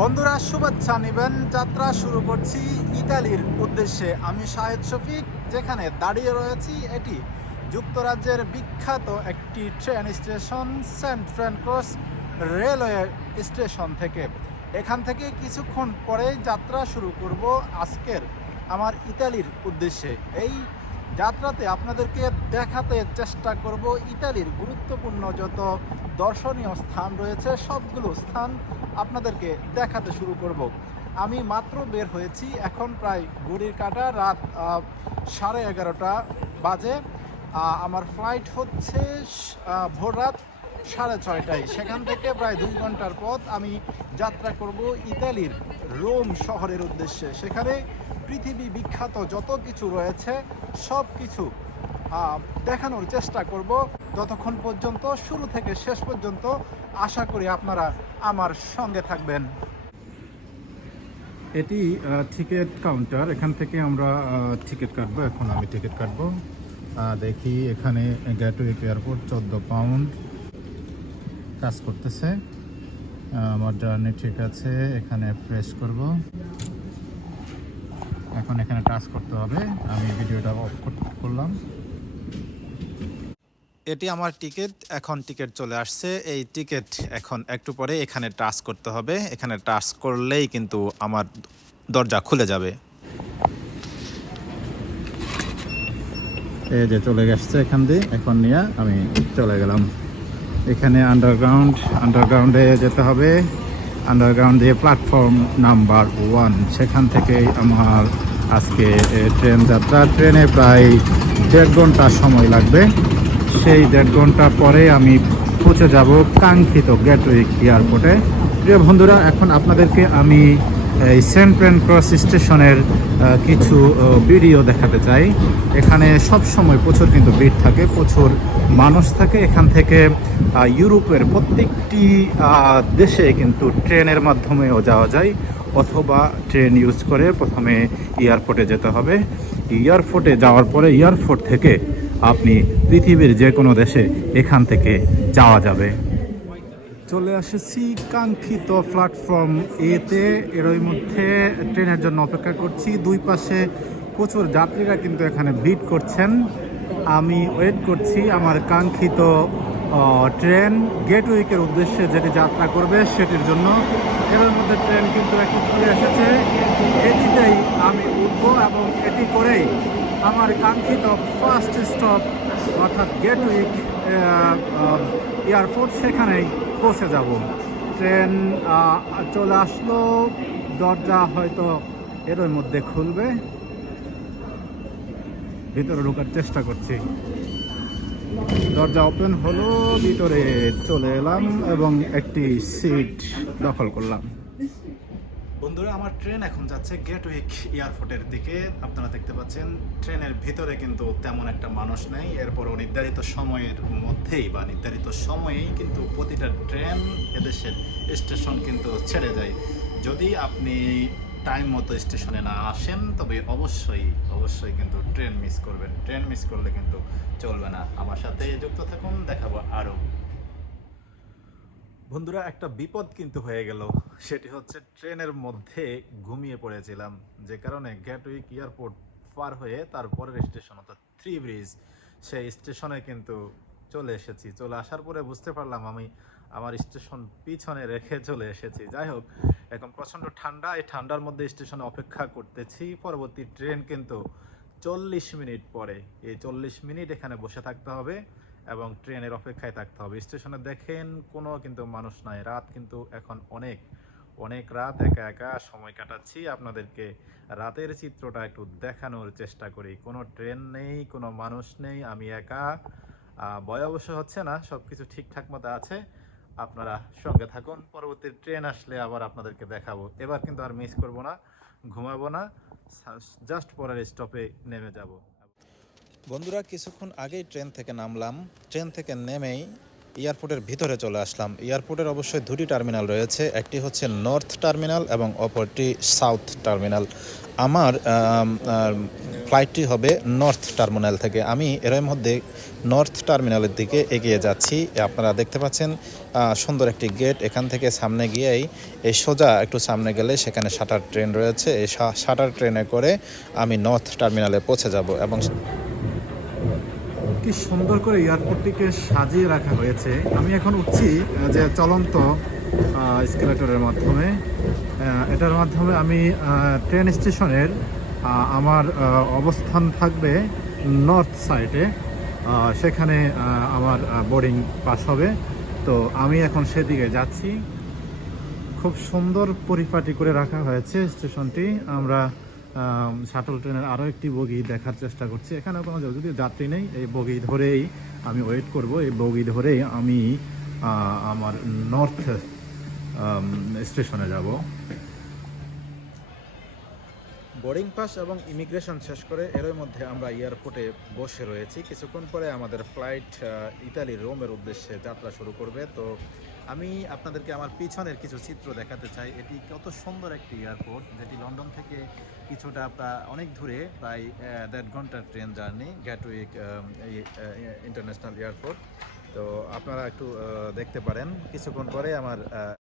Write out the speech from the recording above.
বন্ধুরা, শুভেচ্ছা নেবেন। যাত্রা শুরু করছি ইতালির উদ্দেশ্যে। আমি শাহেদ শফিক, যেখানে দাঁড়িয়ে রয়েছি এটি যুক্তরাজ্যের বিখ্যাত একটি train station, saint Pancras railway station থেকে। এখান থেকে কিছুক্ষণ পরে যাত্রা শুরু করব আজকের আমার ইতালির উদ্দেশ্যে। এই যাত্রাতে আপনাদেরকে দেখাতে চেষ্টা করব ইতালির গুরুত্বপূর্ণ যত দর্শনীয় স্থান রয়েছে, সবগুলো স্থান আপনাদেরকে দেখাতে শুরু করব। আমি মাত্র বের হয়েছি, এখন প্রায় ঘড়ির কাটা, রাত সাড়ে এগারোটা বাজে। আমার ফ্লাইট হচ্ছে ভোর রাত সাড়ে ছয়টায়। সেখান থেকে প্রায় দুই ঘণ্টার পথ আমি যাত্রা করব ইতালির রোম শহরের উদ্দেশ্যে। সেখানে পৃথিবী বিখ্যাত যত কিছু রয়েছে, সব কিছু দেখানোর চেষ্টা করব। যতক্ষণ পর্যন্ত, শুরু থেকে শেষ পর্যন্ত, আশা করি আপনারা আমার সঙ্গে থাকবেন। এটি টিকিট কাউন্টার। এখান থেকে আমরা টিকিট কাটবো। এখন আমি টিকিট কাটবো। দেখি এখানে গ্যাটউইক এয়ারপোর্ট চোদ্দ পাউন্ড কাজ করতেছে। আমার জার্নি ঠিক আছে। এখানে প্রেস করব। এখন এখানে টাচ করতে হবে। আমি ভিডিওটা অফ করলাম। এটি আমার টিকিট এখন টিকিট চলে আসছে। এই টিকিট এখন একটু পরে এখানে টাচ করতে হবে। এখানে টাচ করলেই কিন্তু আমার দরজা খুলে যাবে। এই যে চলে গেছে এখান দিয়ে। এখন নিয়ে আমি চলে গেলাম। এখানে আন্ডারগ্রাউন্ড আন্ডারগ্রাউন্ডে যেতে হবে। আন্ডারগ্রাউন্ড দিয়ে প্ল্যাটফর্ম নাম্বার ওয়ান সেখান থেকেই আমার আজকে ট্রেন যাত্রা। ট্রেনে প্রায় দেড় ঘণ্টা সময় লাগবে। সেই দেড় ঘণ্টা পরে আমি পৌঁছে যাব কাঙ্ক্ষিত গেটওয়ে এয়ারপোর্টে প্রিয় বন্ধুরা, এখন আপনাদেরকে আমি এই সেন্ট প্রেন ক্রস স্টেশনের কিছু ভিডিও দেখাতে চাই। এখানে সব সময় প্রচুর কিন্তু ভিড় থাকে, প্রচুর মানুষ থাকে। এখান থেকে ইউরোপের প্রত্যেকটি দেশে কিন্তু ট্রেনের মাধ্যমেও যাওয়া যায়, অথবা ট্রেন ইউজ করে প্রথমে এয়ারপোর্টে যেতে হবে। এয়ারপোর্টে যাওয়ার পরে এয়ারপোর্ট থেকে আপনি পৃথিবীর যে কোনো দেশে এখান থেকে যাওয়া যাবে। চলে এসেছি কাঙ্ক্ষিত প্ল্যাটফর্ম এতে। এরই মধ্যে ট্রেনের জন্য অপেক্ষা করছি। দুই পাশে প্রচুর যাত্রীরা কিন্তু এখানে ভিড় করছেন। আমি ওয়েট করছি আমার কাঙ্ক্ষিত ট্রেন। গেটউইকের উদ্দেশ্যে যেটি যাত্রা করবে সেটির জন্য। এর মধ্যে ট্রেন কিন্তু একটু চলে এসেছে। এটিতেই আমি উঠবো এবং এটি করেই আমার কাঙ্ক্ষিত ফার্স্ট স্টপ অর্থাৎ গেটউইক এয়ারপোর্ট সেখানেই পৌঁছে যাব। ট্রেন চলে আসলো, দরজা হয়তো এর মধ্যে খুলবে। ভিতরে ঢোকার চেষ্টা করছি। দরজা ওপেন হলো, ভিতরে চলে এলাম এবং একটি সিট দখল করলাম। বন্ধুরা, আমার ট্রেন এখন যাচ্ছে গেটউইক এয়ারপোর্টের দিকে। আপনারা দেখতে পাচ্ছেন, ট্রেনের ভিতরে কিন্তু তেমন একটা মানুষ নেই। এরপরও নির্ধারিত সময়ের মধ্যেই বা নির্ধারিত সময়েই কিন্তু প্রতিটা ট্রেন এদেশের স্টেশন কিন্তু ছেড়ে যায় যদি আপনি টাইম মতো স্টেশনে না আসেন, তবে অবশ্যই অবশ্যই কিন্তু ট্রেন মিস করবেন। ট্রেন মিস করলে কিন্তু চলবে না। আমার সাথে যুক্ত থাকুন, দেখাবো আরও বন্ধুরা, একটা বিপদ কিন্তু হয়ে গেল। সেটি হচ্ছে ট্রেনের মধ্যে ঘুমিয়ে পড়েছিলাম। যে কারণে গেটউইক এয়ারপোর্ট পার হয়ে তারপরের স্টেশন, অর্থাৎ থ্রি ব্রিজ সেই স্টেশনে কিন্তু চলে এসেছি। চলে আসার পরে বুঝতে পারলাম আমি আমার স্টেশন পিছনে রেখে চলে এসেছি। যাই হোক, এখন প্রচণ্ড ঠান্ডা। এই ঠান্ডার মধ্যে স্টেশনে অপেক্ষা করতেছি। পরবর্তী ট্রেন কিন্তু চল্লিশ মিনিট পরে। এই চল্লিশ মিনিট এখানে বসে থাকতে হবে। এবং ট্রেনের অপেক্ষায় থাকতে হবে। স্টেশনে দেখেন, কোনো কিন্তু মানুষ নাই। রাত কিন্তু এখন অনেক। অনেক রাত, একা একা সময় কাটাচ্ছি। আপনাদেরকে রাতের চিত্রটা একটু দেখানোর চেষ্টা করি। কোনো ট্রেন নেই, কোনো মানুষ নেই, আমি একা। ভয় অবশ্য হচ্ছে না সব কিছু ঠিকঠাক মতো আছে। আপনারা সঙ্গে থাকুন, পরবর্তী ট্রেন আসলে আবার আপনাদেরকে দেখাবো। এবার কিন্তু আর মিস করব না, ঘুমাবো না জাস্ট পরের স্টপে নেমে যাব। বন্ধুরা কিছুক্ষণ আগেই ট্রেন থেকে নামলাম। ট্রেন থেকে নেমেই এয়ারপোর্টের ভিতরে চলে আসলাম। এয়ারপোর্টের অবশ্যই দুটি টার্মিনাল রয়েছে। একটি হচ্ছে নর্থ টার্মিনাল এবং অপরটি সাউথ টার্মিনাল। আমার আম, আম, ফ্লাইটটি হবে নর্থ টার্মিনাল থেকে। আমি এর মধ্যে নর্থ টার্মিনালের দিকে এগিয়ে যাচ্ছি। আপনারা দেখতে পাচ্ছেন সুন্দর একটি গেট। এখান থেকে সামনে গিয়েই এই সোজা একটু সামনে গেলে সেখানে শাটার ট্রেন রয়েছে। এই শাটার ট্রেনে করে আমি নর্থ টার্মিনালে পৌঁছে যাব এবং কি সুন্দর করে এয়ারপোর্টটিকে সাজিয়ে রাখা হয়েছে? আমি এখন উঠছি যে চলন্ত স্কেলেটরের মাধ্যমে। এটার মাধ্যমে আমি ট্রেন স্টেশনের আমার অবস্থান থাকবে নর্থ সাইডে সেখানে আমার বোর্ডিং পাস হবে। তো আমি এখন সেদিকে যাচ্ছি। খুব সুন্দর পরিপাটি করে রাখা হয়েছে স্টেশনটি। আমরা শাটল ট্রেনের আরও একটি বগি দেখার চেষ্টা করছি। এখানে কোনো যদি যাত্রী নেই। এই বগি ধরেই আমি ওয়েট করব। এই বগি ধরেই আমি আমার নর্থ স্টেশনে যাব। বোর্ডিং পাস এবং ইমিগ্রেশন শেষ করে এরই মধ্যে আমরা এয়ারপোর্টে বসে রয়েছি। কিছুক্ষণ পরে আমাদের ফ্লাইট ইতালির রোমের উদ্দেশ্যে যাত্রা শুরু করবে। তো আমি আপনাদেরকে আমার পিছনের কিছু চিত্র দেখাতে চাই। এটি কত সুন্দর একটি এয়ারপোর্ট, যেটি লন্ডন থেকে কিছুটা অনেক দূরে, প্রায় দেড় ঘণ্টার train journey Gatwick international airport. তো আপনারা একটু দেখতে পারেন। কিছুক্ষণ পরে আমার